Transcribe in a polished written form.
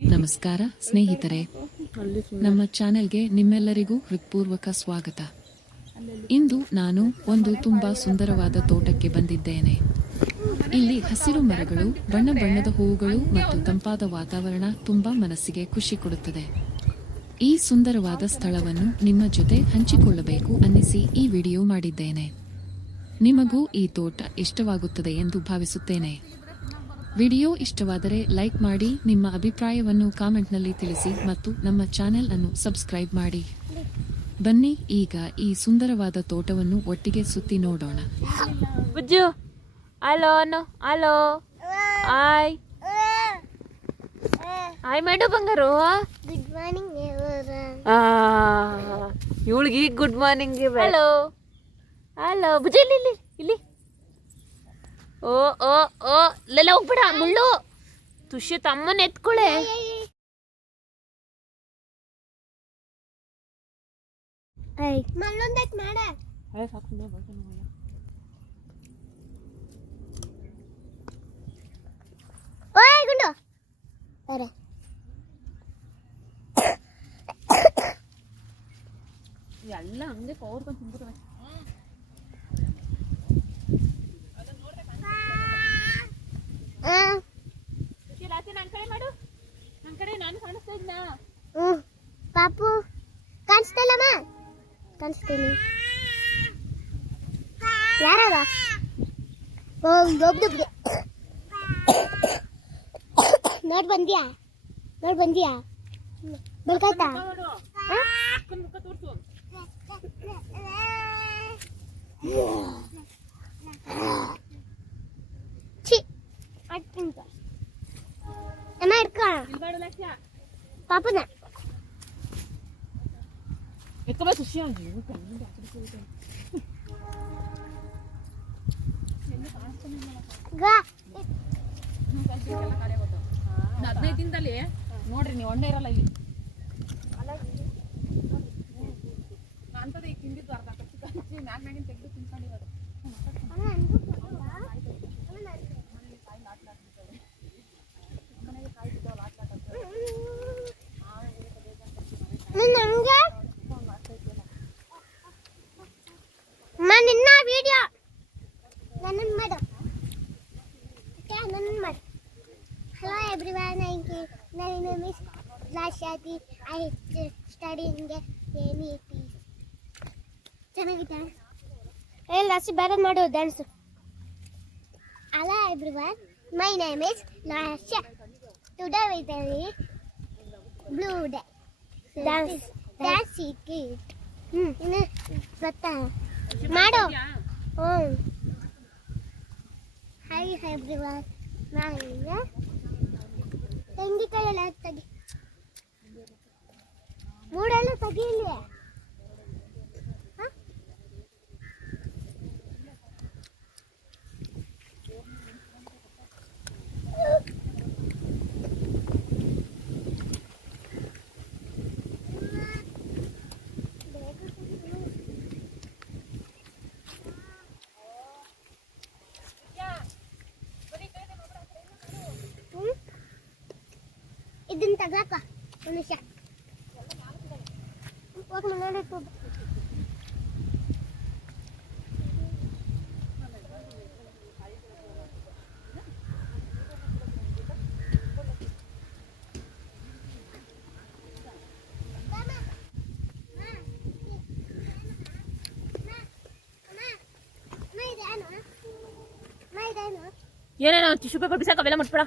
ನಮಸ್ಕಾರ ಸ್ನೇಹಿತರೆ, ನಮ್ಮ ಚಾನೆಲ್ಗೆ ನಿಮ್ಮೆಲ್ಲರಿಗೂ ಹೃತ್ಪೂರ್ವಕ ಸ್ವಾಗತ. ಇಂದು ನಾನು ಒಂದು ತುಂಬಾ ಸುಂದರವಾದ ತೋಟಕ್ಕೆ ಬಂದಿದ್ದೇನೆ. ಇಲ್ಲಿ ಹಸಿರು ಮರಗಳು, ಬಣ್ಣ ಬಣ್ಣದ ಹೂವುಗಳು ಮತ್ತು ತಂಪಾದ ವಾತಾವರಣ ತುಂಬಾ ಮನಸ್ಸಿಗೆ ಖುಷಿ ಕೊಡುತ್ತದೆ. ಈ ಸುಂದರವಾದ ಸ್ಥಳವನ್ನು ನಿಮ್ಮ ಜೊತೆ ಹಂಚಿಕೊಳ್ಳಬೇಕು ಅನ್ನಿಸಿ ಈ ವಿಡಿಯೋ ಮಾಡಿದ್ದೇನೆ. ನಿಮಗೂ ಈ ತೋಟ ಇಷ್ಟವಾಗುತ್ತದೆ ಎಂದು ಭಾವಿಸುತ್ತೇನೆ. ವಿಡಿಯೋ ಇಷ್ಟವಾದರೆ ಲೈಕ್ ಮಾಡಿ, ನಿಮ್ಮ ಅಭಿಪ್ರಾಯವನ್ನು ಕಾಮೆಂಟ್ನಲ್ಲಿ ತಿಳಿಸಿ ಮತ್ತು ನಮ್ಮ ಚಾನೆಲ್ ಅನ್ನು ಸಬ್ಸ್ಕ್ರೈಬ್ ಮಾಡಿ. ಬನ್ನಿ ಈಗ ಈ ಸುಂದರವಾದ ತೋಟವನ್ನು ಒಟ್ಟಿಗೆ ಸುತ್ತಿ ನೋಡೋಣ. ಬುಜ್ಜು ಹಲೋ ಹಲೋ ಹಾಯ್ ಹಾಯ್ ಮಾಡು ಬಂಗಾರು. ಗುಡ್ ಮಾರ್ನಿಂಗ್ ಇವಳಿಗೆ ಗುಡ್ ಮಾರ್ನಿಂಗ್. ಹಲೋ ಹಲೋ ಬುಜ್ಜು, ಇಲ್ಲಿ ಇಲ್ಲಿ ಇಲ್ಲಿ. ಓ ಓ ಓ ಲೆಲ್ಲ ಹೋಗ್ಬೇಡ, ಮುಳ್ಳು. ತುಷ್ಯ ತಮ್ಮನ ಎತ್ಕೊಳೆ. ಮಲ್ಲೊಂದಕ್ಕೆ ಮಾಡ. ಓಯ್ ಗುಂಡು ಬರ. ಎಲ್ಲ ಹಂಗೆ ಪವರ್ಕೊಂಡು ತಿಂದ್ಬಿಡ್ತಾರೆ. ನನ್ನ ಕಡೆ ನಾನು ಕಾಣಿಸ್ತಾ ಇದ್ನ. ಪಾಪು ಕಾಣಿಸ್ತಿಲ್ಲಮ್ಮ. ಕಾಣಿಸ್ತೀನಿ. ಯಾರಾಗ ಒಬ್ಬಿಗೆ ನೋಡ್ ಬಂದ್ಯಾ? ಬೆಳ್ಕಾಯ್ತಾ? ಅಮ್ಮ ಇಟ್ಕೊ ಪಾಪನ. ಹದಿನೈದು ದಿನದಲ್ಲಿ ನೋಡ್ರಿ, ನೀವು ಒಣ್ಣೆ ಇರಲ್ಲ ಇಲ್ಲಿ. ಅಂತದ ಈಗ ತಿಂದಿದ್ದು ಅರ್ಧ ಕಚ್ಚಿ ಮ್ಯಾಗಿನ ತೆಗೆದು ತಿನ್ಕೊಂಡಿರೋದು. ನಿನ್ನ ವಿಡಿಯೋ ನನ್ನ ಮಾಡು. Hello everyone, my name is Lashati. I study in the NET. ಚೆನ್ನಾಗಿದೆ. ಲಾಸಿ ಬೇರೆ ಮಾಡು dance. Hello everyone, my name is Lasha. Today we will blue day. Dance it. ಇನ್ನು ಗೊತ್ತಾ ಮಾಡು. Hi everyone. ನಾನೀಗ ತೆಂಗಿನಕಾಯೆಲ್ಲ ತೆಗಿ, ಮೂಡೆಲ್ಲ ತೆಗೀಲಿ. ಇದನ್ನ ತಗಾಕ ಮನುಷ್ಯ ಹೋಗಿ ಮನೇಲಿ ಇಟ್ಟು. ಏನೇನೋ ಟಿಶ್ಯೂ ಪೇಪರ್ ಬಿಸಾಕ ಅವೆಲ್ಲ ಮುಟ್ಬೇಡ.